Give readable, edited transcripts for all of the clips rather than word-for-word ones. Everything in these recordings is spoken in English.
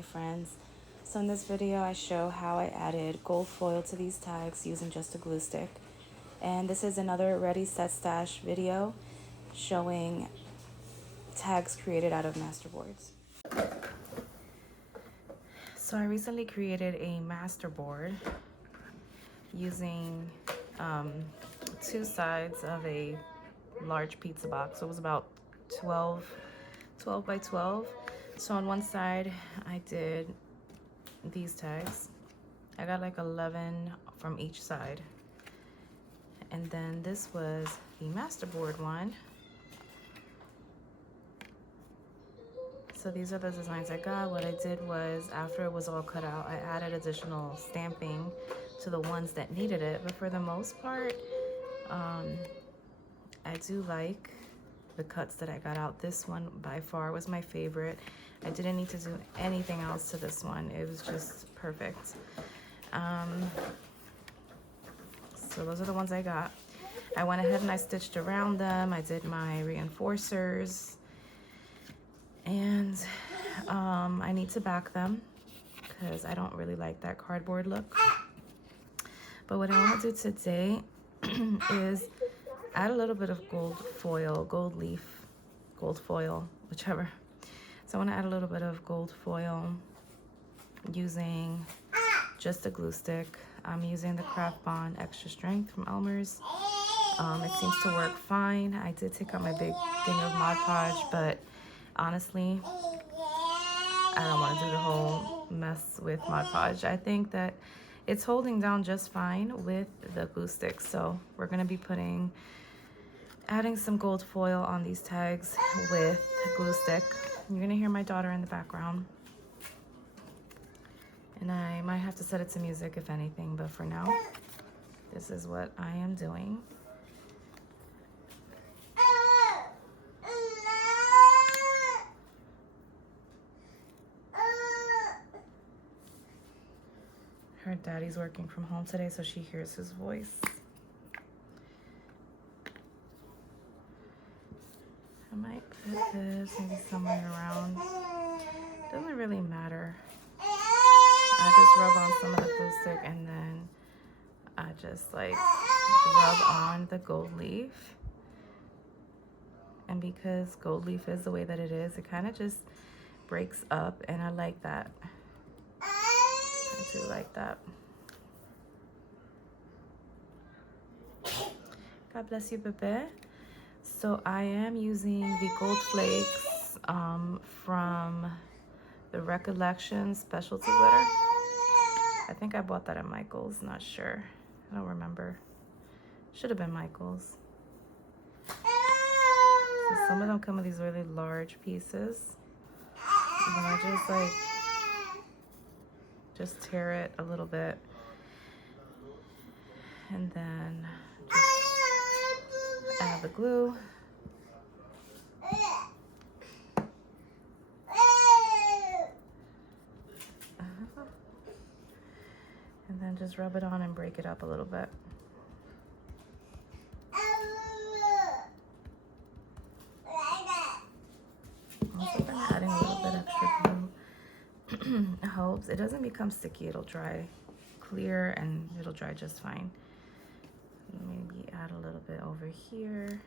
Hi friends. So in this video I show how I added gold foil to these tags using just a glue stick. And this is another Ready Set Stash video showing tags created out of Masterboards. So I recently created a Masterboard using two sides of a large pizza box. So it was about 12 by 12. So on one side I did these tags. I got like 11 from each side. And then this was the Masterboard one. So these are the designs I got. What I did was, after it was all cut out, I added additional stamping to the ones that needed it. But for the most part, I do like the cuts that I got out. This one by far was my favorite. I didn't need to do anything else to this one. It was just perfect. So those are the ones I got. I went ahead and I stitched around them. I did my reinforcers. And I need to back them because I don't really like that cardboard look. But what I want to do today is add a little bit of gold foil, gold leaf, gold foil, whichever. So I want to add a little bit of gold foil using just a glue stick. I'm using the Craft Bond Extra Strength from Elmer's. It seems to work fine. I did take out my big thing of Mod Podge, but honestly, I don't want to do the whole mess with Mod Podge. I think that it's holding down just fine with the glue stick. So we're going to be adding some gold foil on these tags with glue stick. You're going to hear my daughter in the background. And I might have to set it to music if anything, but for now, this is what I am doing. Her daddy's working from home today, so she hears his voice. I might put this maybe somewhere around. Doesn't really matter. I just rub on some of the glue stick and then I just like rub on the gold leaf. And because gold leaf is the way that it is, it kind of just breaks up, and I like that. I do like that. God bless you, Bebe. So I am using the gold flakes from the Recollection Specialty Glitter. I think I bought that at Michael's, not sure. I don't remember. Should have been Michael's. So some of them come with these really large pieces. And then I just tear it a little bit. And then just add the glue. And then just rub it on and break it up a little bit. Also been adding a little bit extra glue. It helps. It doesn't become sticky. It'll dry clear and it'll dry just fine. Maybe add a little bit over here.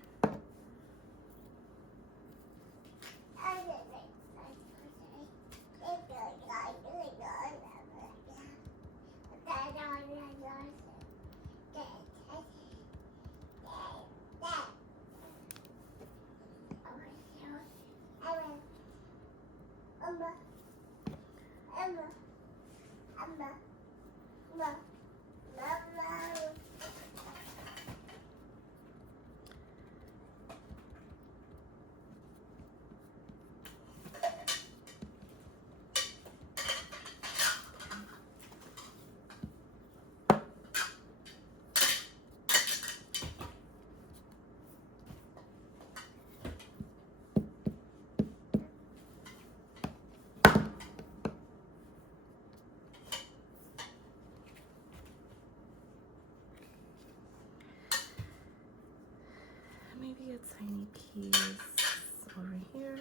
Maybe a tiny piece over here.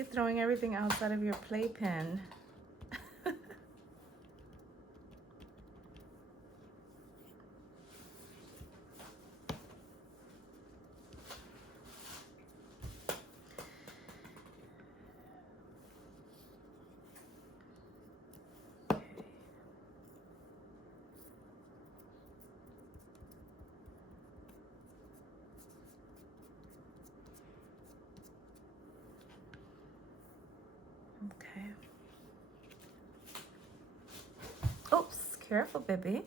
You're throwing everything outside of your playpen. Okay. Oops, careful, baby.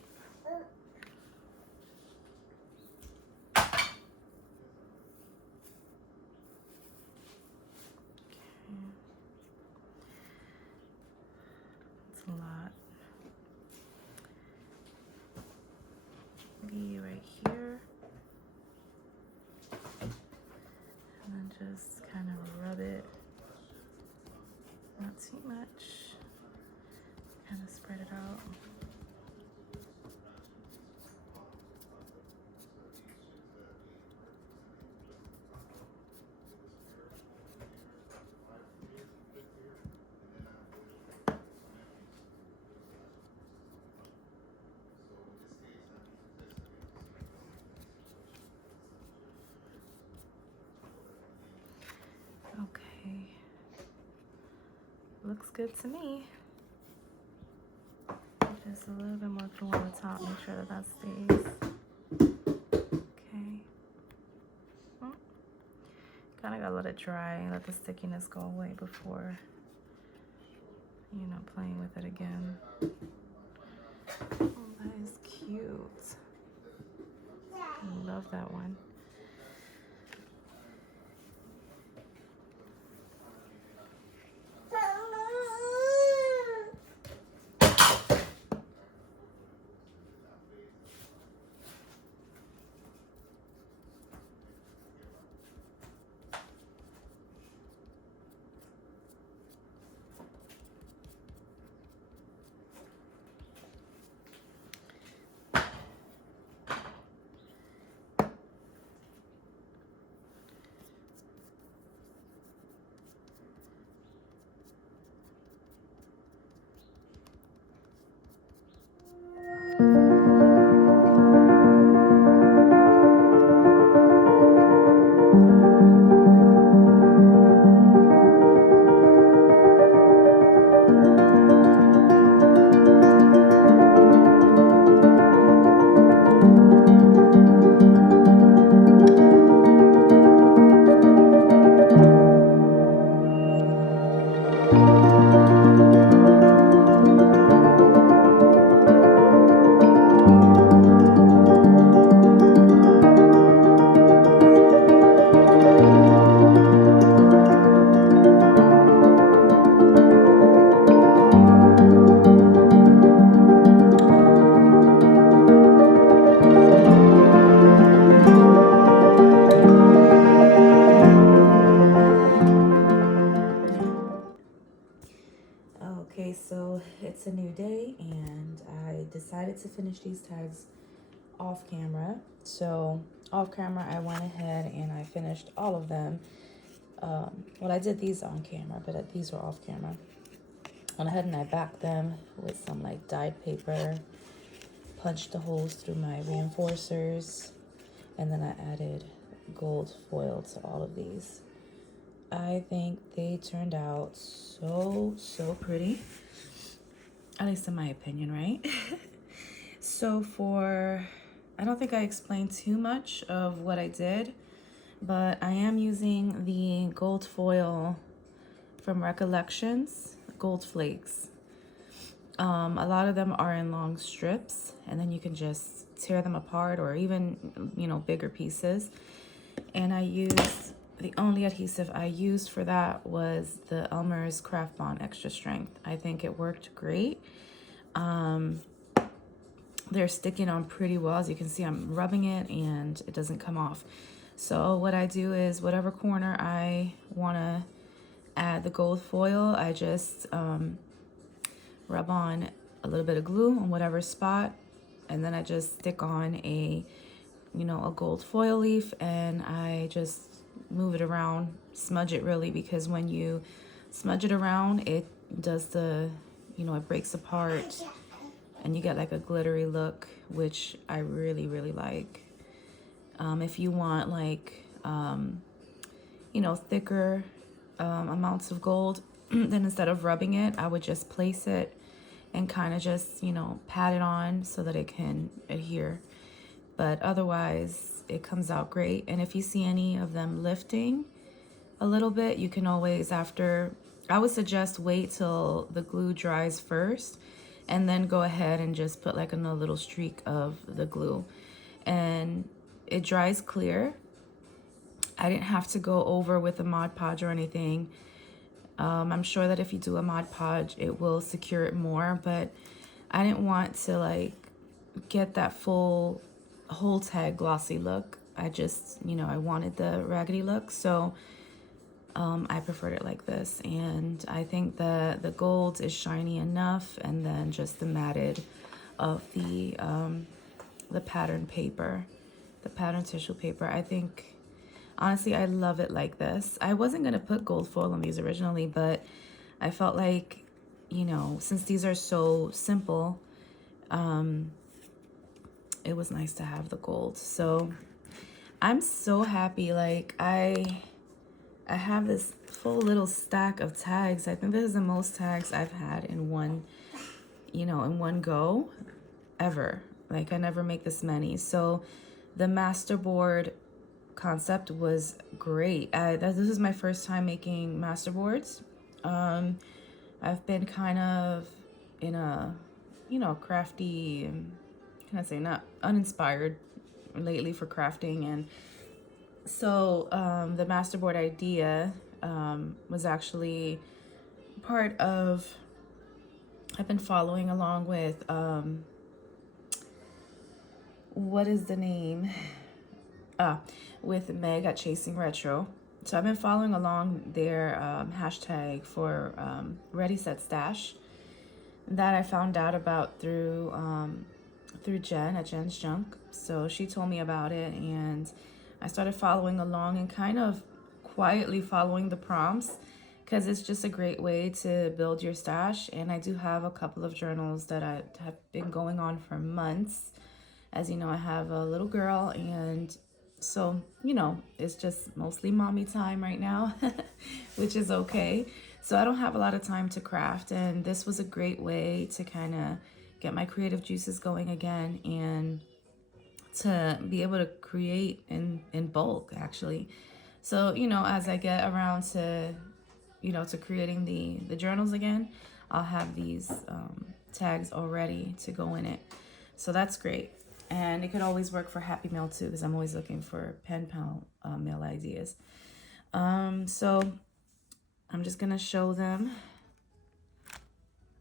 That's a lot. Maybe right here. And then just kind of rub it. Not too much. Kind of spread it out. Okay. Looks good to me. Just a little bit more glue on the top. Make sure that that stays. Okay. Kind of gotta let it dry. Let the stickiness go away before, you know, playing with it again. Oh, that is cute. I love that one. Okay, so it's a new day and I decided to finish these tags off camera. So off camera, I went ahead and I finished all of them. Well, I did these on camera, but these were off camera. Went ahead and I backed them with some like dyed paper, punched the holes through my reinforcers, and then I added gold foil to all of these. I think they turned out so pretty, at least in my opinion, right? So I don't think I explained too much of what I did, but I am using the gold foil from Recollections, gold flakes. A lot of them are in long strips, and then you can just tear them apart or even, you know, bigger pieces. And I used, the only adhesive I used for that was the Elmer's Craft Bond Extra Strength. I think it worked great. They're sticking on pretty well. As you can see, I'm rubbing it and it doesn't come off. So what I do is whatever corner I want to add the gold foil, I just rub on a little bit of glue on whatever spot, and then I just stick on a gold foil leaf, and I just move it around, smudge it really, because when you smudge it around, it does the, you know, it breaks apart and you get like a glittery look, which I really, really like. If you want like, you know, thicker amounts of gold, then instead of rubbing it, I would just place it and kind of just, you know, pat it on so that it can adhere. But otherwise, it comes out great. And if you see any of them lifting a little bit, you can always, after, I would suggest wait till the glue dries first and then go ahead and just put like another little streak of the glue. And it dries clear. I didn't have to go over with a Mod Podge or anything. I'm sure that if you do a Mod Podge, it will secure it more, but I didn't want to like get that full whole tag glossy look. I just, you know, I wanted the raggedy look, so I preferred it like this. And I think the gold is shiny enough, and then just the matted of the pattern paper, the pattern tissue paper. I think, honestly, I love it like this. I wasn't gonna put gold foil on these originally, but I felt like, you know, since these are so simple, it was nice to have the gold. So I'm so happy. Like I have this full little stack of tags. I think this is the most tags I've had in one, you know, in one go ever. Like I never make this many. So the Masterboard concept was great. This is my first time making Masterboards. I've been kind of in a, you know, crafty, can I say, not uninspired lately for crafting. And so the Masterboard idea was actually part of, I've been following along with, what is the name? With Meg at Chasing Retro. So I've been following along their hashtag for Ready Set Stash that I found out about through Jen at Jen's Junk. So she told me about it, and I started following along and kind of quietly following the prompts, because it's just a great way to build your stash. And I do have a couple of journals that I have been going on for months. As you know, I have a little girl, and so, you know, it's just mostly mommy time right now, which is okay. So I don't have a lot of time to craft, and this was a great way to kind of get my creative juices going again, and to be able to create in bulk, actually. So, you know, as I get around to, you know, to creating the journals again, I'll have these tags already to go in it. So that's great. And it could always work for Happy Mail too, because I'm always looking for pen pal mail ideas. So I'm just gonna show them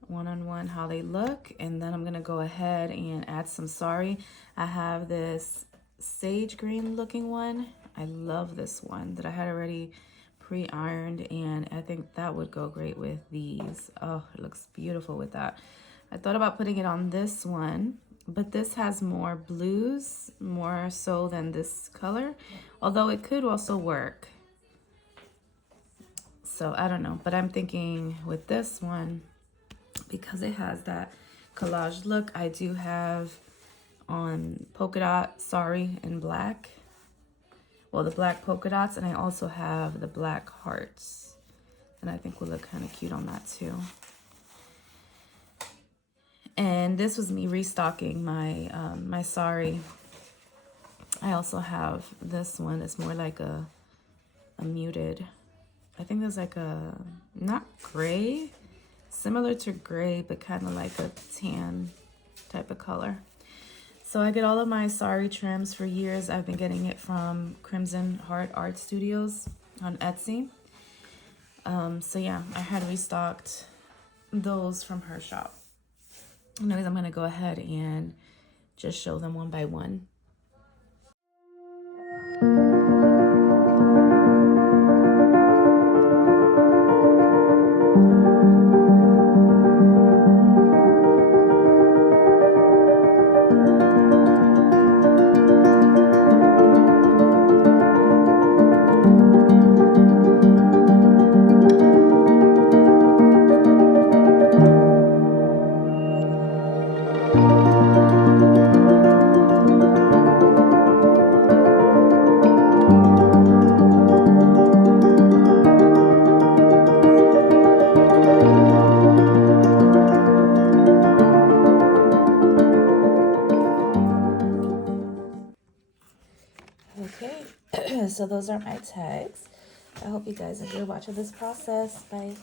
one-on-one how they look, and then I'm gonna go ahead and add some sari. I have this sage green looking one. I love this one that I had already pre-ironed, and I think that would go great with these. Oh, it looks beautiful with that. I thought about putting it on this one, but this has more blues, more so than this color, although it could also work. So I don't know, but I'm thinking with this one, because it has that collage look, I do have on polka dot sari in black. Well, the black polka dots, and I also have the black hearts, and I think will look kind of cute on that too. And this was me restocking my my sari. I also have this one. It's more like a muted, I think there's like a, not gray, similar to gray, but kind of like a tan type of color. So I get all of my sari trims for years. I've been getting it from Crimson Heart Art Studios on Etsy. So yeah, I had restocked those from her shop. Anyways, I'm gonna go ahead and just show them one by one. those are my tags. I hope you guys enjoy watching this process. Bye.